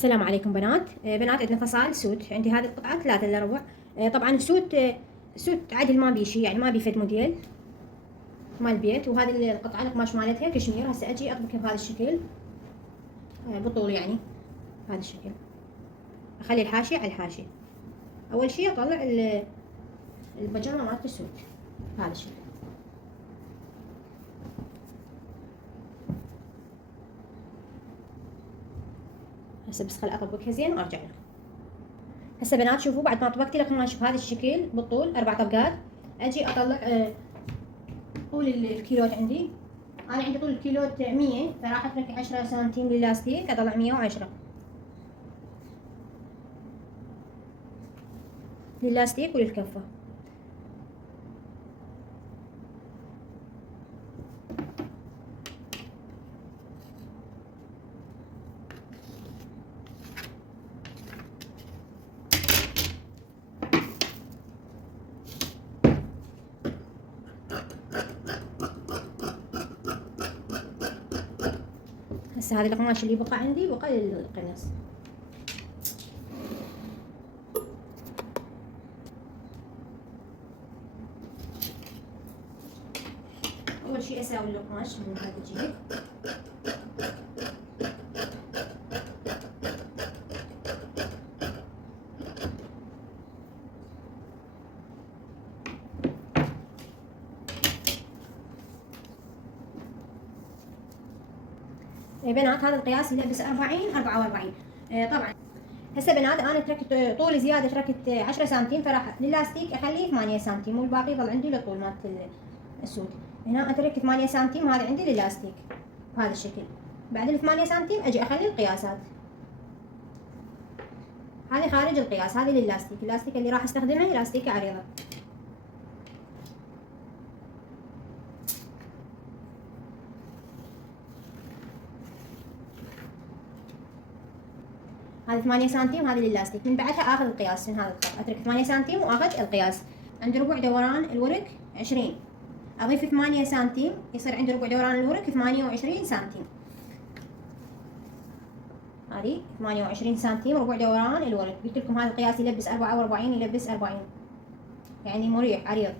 السلام عليكم بنات. بنات عندنا فصال سوت. عندي هذه القطعة 3 إلا ربع. طبعا السوت سوت عدل ما بي شي، يعني ما بي فد موديل مال البيت. وهذه القطعة القماش مالتها كشمير. هسه اجي اطبقها بهذا الشكل بالطول، يعني بهذا الشكل. اخلي الحاشية على الحاشية. اول شي اطلع البجامة مالت السوت بهذا الشكل. هسه بس خل اطبقها زين وارجع لكم. هسه بنات شوفوا، بعد ما طبقت القماش بهذا الشكل بالطول 4 طبقات، اجي اطلع طول الكيلوت عندي. انا عندي طول الكيلوت 100، فراح اترك 10 سنتيم للاستيك، اطلع 110 للاستيك وللكفة. هسه هذا القماش اللي بقى عندي بقى للقميص. اول شيء اسوي القماش من هذا الجهه. بنات هذا القياس يلبس 44. طبعا هسه بنات انا تركت طول زياده، تركت 10 سنتيم، فراح للاستيك اخليه 8 سنتيم والباقي يظل عندي للطول مالت السود. هنا اترك 8 سنتيم، هذا عندي للاستيك بهذا الشكل. بعد ال 8 سنتيم اجي اخلي القياسات. هذه خارج القياس، هذه للاستيك. اللاستيك اللي راح استخدمه لاستيكه عريضه. هذه 8 سنتيم، هذه للاستيك. من بعدها اخذ القياس من هذا الخط، اترك 8 سنتيم واخذ القياس. عند ربع دوران الورك 20، اضيف 8 سنتيم يصير عندي ربع دوران الورك 28 سنتيم. هذه 28 سنتيم ربع دوران الورك. قلت لكم هذا القياس يلبس 44، يلبس 40، يعني مريح عريض.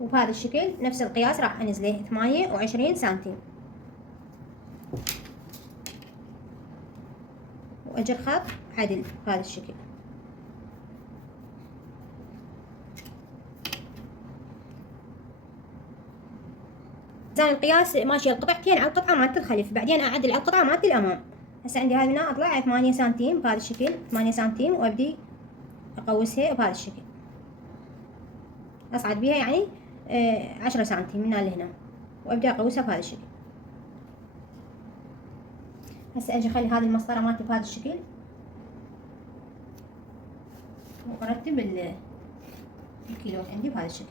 وبهذا الشكل نفس القياس راح انزله 28 سنتيم. واجي الخط عدل بهذا الشكل. زين القياس ماشي القطعتين على القطعه مالت الخلف، بعدين اعدل على القطعه مالت الامام. هسه عندي هذه هنا اطلع 8 سنتيم بهذا الشكل، 8 سنتيم، وابدي اقوسها بهذا الشكل. اصعد بها يعني 10 سنتيم من هنا لهنا، وابدي اقوسها بهذا الشكل. هسه اجي اخلي هذه المسطره مالتي بهذا الشكل، وارتب الكيلوات عندي بهذا الشكل.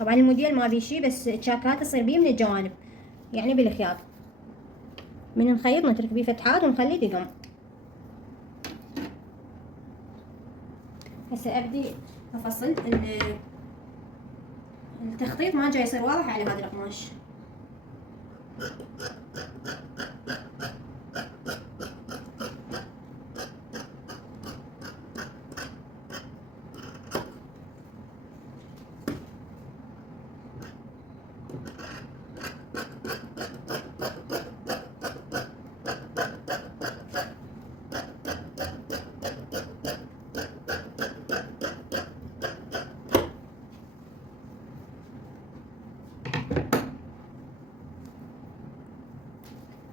طبعا الموديل ما بيه شي، بس تشاكات تصير بيه من الجوانب، يعني بالخياط. من نخيط نترك بيه فتحات ونخليه دقم. هسه ابدي افصل التخطيط، ما جاي يصير واضح على هذا القماش.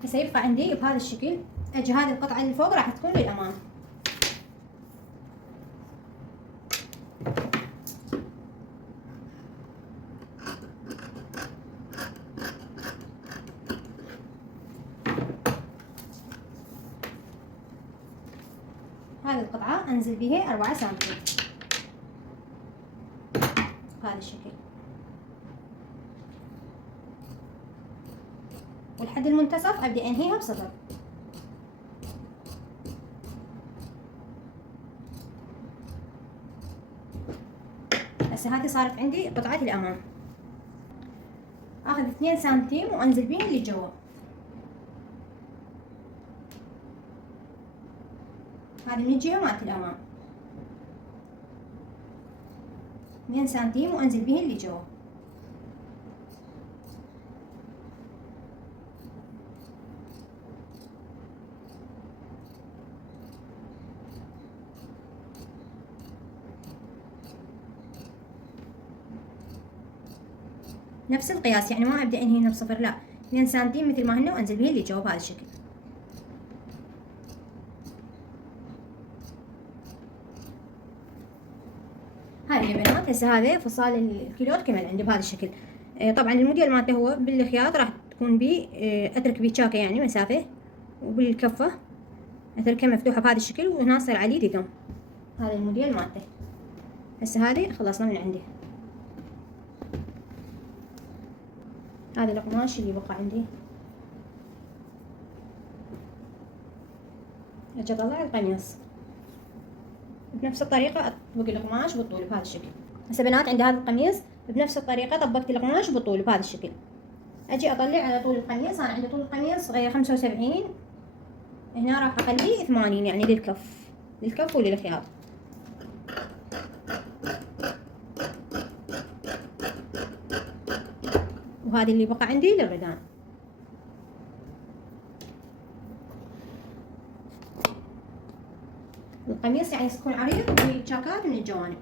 هسه يبقى عندي بهذا الشكل. اجي هذه القطعه اللي فوق راح تكون للامام. هذه القطعه انزل بها 4 سنتيم بهذا الشكل، والحد المنتصف ابدي انهيها بصفر. هسه هذه صارت عندي قطعة الأمام. اخذ 2 سنتيم وانزل بين اللي جوا. هذه من الجهة مالت الأمام 2 سنتيم وانزل بين اللي جوا. نفس القياس، يعني ما ابدا انهي هنا بصفر، لا 2 سنتيم مثل ما هن وانزل بهن اللي جوا بهذا الشكل. هاي يا بنات هسه هذا فصال الكيلوت كمل عندي بهذا الشكل. طبعا الموديل مالته هو بالخياط راح تكون بي اترك بيه شاكه يعني مسافه، وبالكفه اتركها مفتوحه بهذا الشكل، وهنا صار عليه دقم. هذا الموديل مالته. هسه هذه خلصنا من عندي. هذا القماش اللي بقى عندي، اجي اطلع القميص بنفس الطريقة، اطبق القماش بالطول بهذا الشكل. هسه بنات عندي هذا القميص بنفس الطريقة طبقت القماش بالطول بهذا الشكل. اجي اطلع على طول القميص، انا عندي طول القميص 75، هنا راح اخليه 80 يعني للكف وللخياط. وهذه اللي بقى عندي للردان. القميص يعني يكون عريض وشاكات من الجوانب.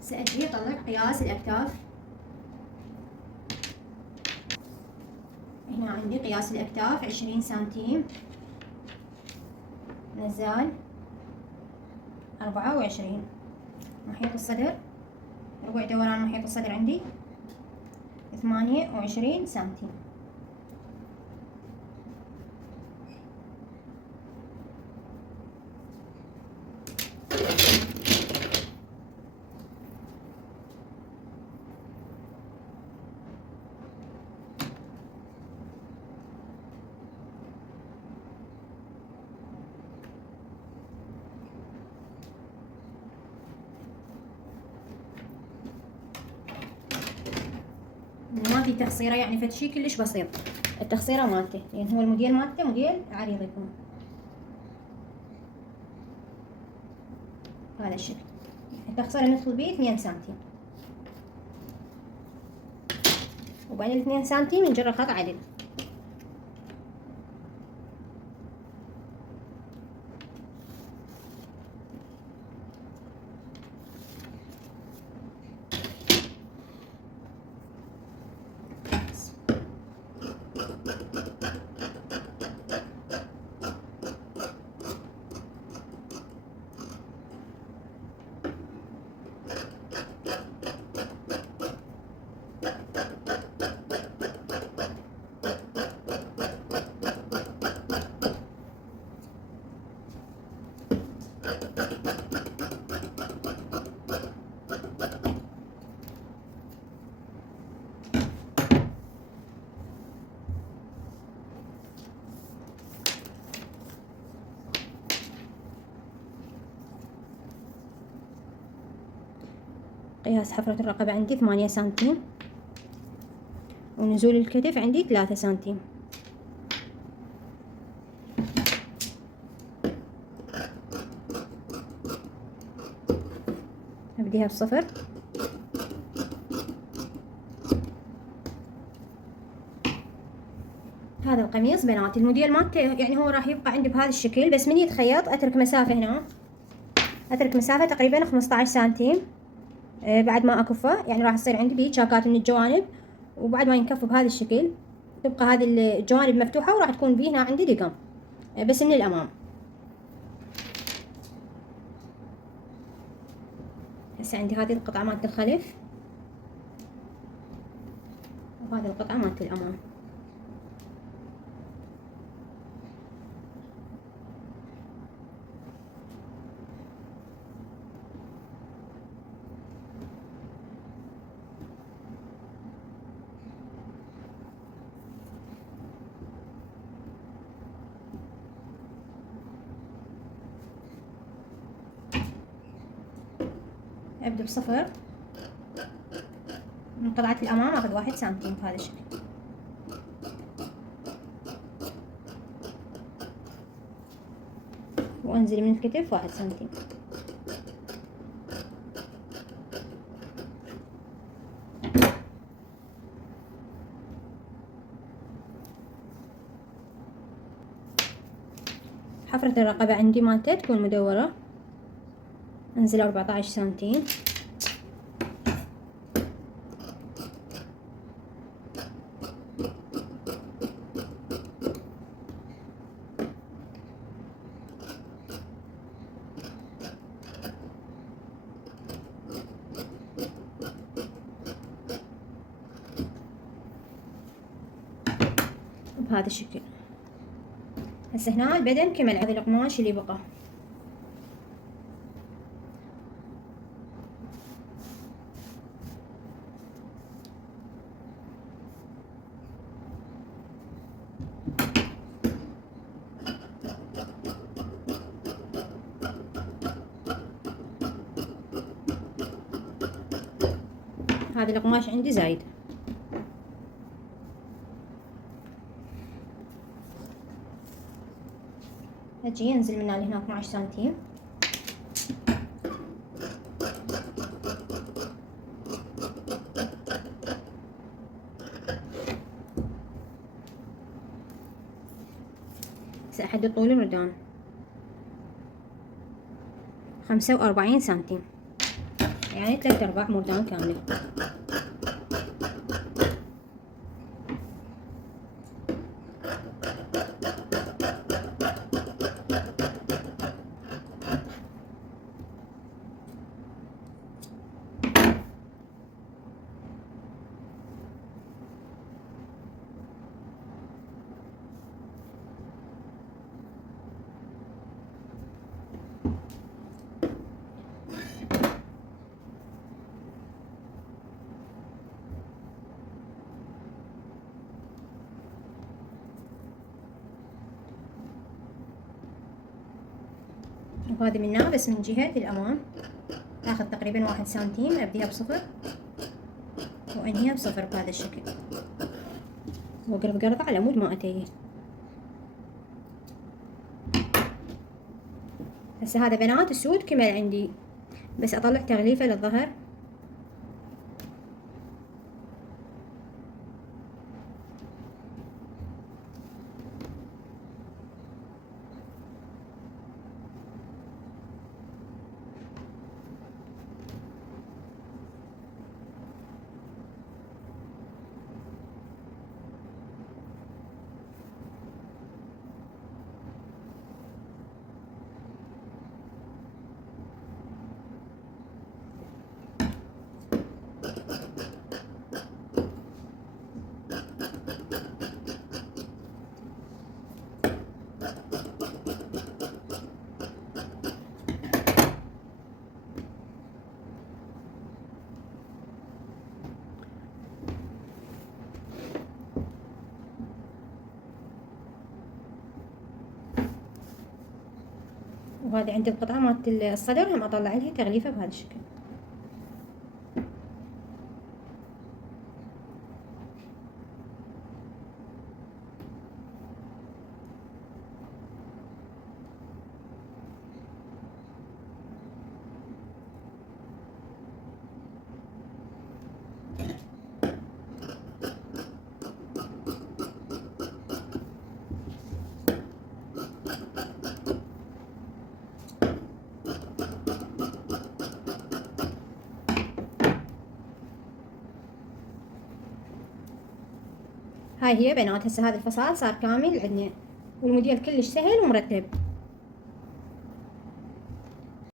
سأجي اطلع قياس الاكتاف. هنا عندي قياس الاكتاف 20 سنتيم، نزال 24. محيط الصدر، ربع دوران محيط الصدر عندي 28 سنتيم. ما في تخصيره يعني فد شي كلش بسيط التخصيره مالته، لان هو الموديل مالته موديل عريض يكون بهذا الشكل. التخصيره ندخل بيه 2 سنتيم، وبعدين 2 سنتيم نجر خط عدل. قياس حفرة الرقبة عندي 8 سنتيم، ونزول الكتف عندي 3 سنتيم. ابديها بصفر. هذا القميص بنات الموديل مالته يعني هو راح يبقى عندي بهذا الشكل، بس من يتخيط اترك مسافة هنا، اترك مسافة تقريبا 15 سنتيم. بعد ما اكفه يعني راح يصير عندي بيه شاكات من الجوانب، وبعد ما ينكف بهذا الشكل تبقى هذه الجوانب مفتوحة، وراح تكون بيه هنا عندي دقم بس من الامام. هسه عندي هذه القطعة مالت الخلف، وهذه القطعة مالت الامام. ابدأ بصفر، من قطعة الأمام أخذ 1 سنتيم بهذا الشكل، وأنزل من الكتف 1 سنتيم. حفرة الرقبة عندي مالته تكون مدورة، انزل 14 سنتيم. بهذا الشكل. هسه هنا البدن كمل، هذا القماش اللي بقى. هذا القماش عندي زايد. اجي انزل من هنا 12 سنتيم. سأحدد طول المردان 45 سنتيم، يعني 3/4 مردان كاملة. وهذه منها بس من جهة الأمام آخذ تقريبا 1 سنتيم، أبديها بصفر وأنهيها بصفر بهذا الشكل، وأقرب قرضة على مود ما أتيه. هسه هذا بنات السود كمل عندي، بس أطلع تغليفة للظهر. وهذه عندي القطعة مالت الصدر هم أطلع لها تغليفة بهذا الشكل. هاي هي بنات. هسه هذا الفصال صار كامل عندنا، والموديل كلش سهل ومرتب.